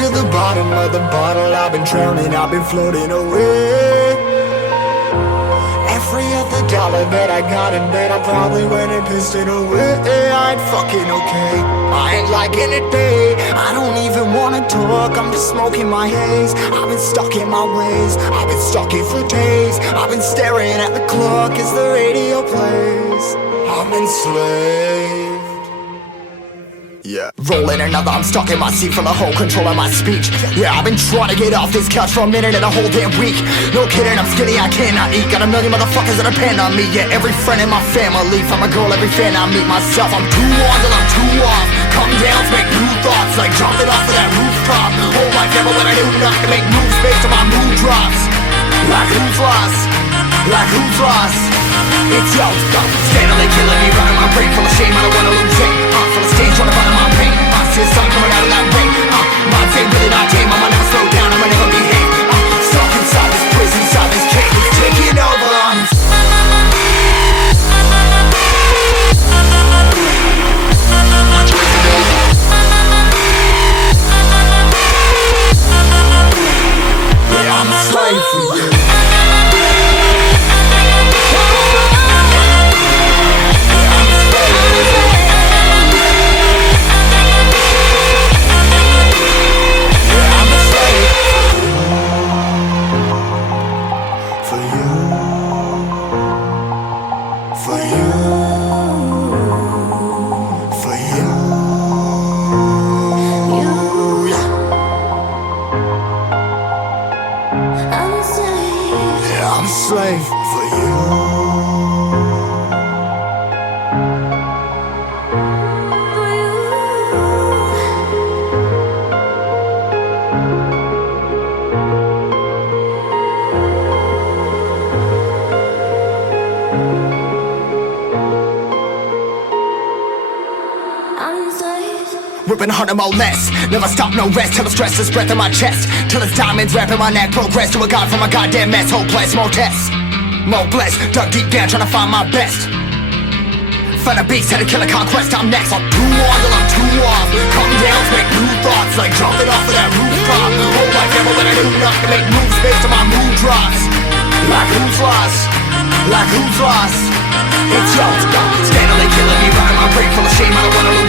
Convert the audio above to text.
to the bottom of the bottle. I've been drowning, I've been floating away. Every other dollar that I got in bed, I probably went and pissed it away. I ain't fucking okay, I ain't liking it, babe. I don't even wanna talk, I'm just smoking my haze. I've been stuck in my ways, I've been stuck here for days. I've been staring at the clock as the radio plays. I'm enslaved. Yeah. Rolling another, I'm stuck in my seat for the whole control of my speech. Yeah, I've been trying to get off this couch for a minute and a whole damn week. No kidding, I'm skinny, I cannot eat. Got a million motherfuckers that depend on me. Yeah, every friend in my family, from a girl, every fan I meet myself. I'm too on till I'm too off. Come down to make new thoughts, like jumping off of that rooftop. Whole life never when I do nothing to make moves based on my mood drops. Like who's lost? Like who's lost? It's yo, steadily killing me, running my brain full of shame. I don't wanna lose it. Full of stage, trying to find my pain. I see the sun coming out of that rain. Minds ain't really not tame. I'ma never slow down, I'ma never behave. Stuck inside this prison, inside this cage, it's taking over. Yeah, I'm a slave for you. I'm a slave for you. Ripping harder, more less. Never stop, no rest. Till the stress is breath in my chest. Till it's diamonds wrapping my neck. Progress to a god from a goddamn mess. Hopeless, more tests, more blessed. Dug deep down trying to find my best. Find a beast, had to kill a conquest. I'm next. I'm too on till I'm too off. Come down to make new thoughts, like jumping off of that rooftop. Whole life never when I do nothing to make moves based on my mood drops. Like who's lost? Like who's lost? It's yo, steadily killing me, running my brain full of shame. I don't wanna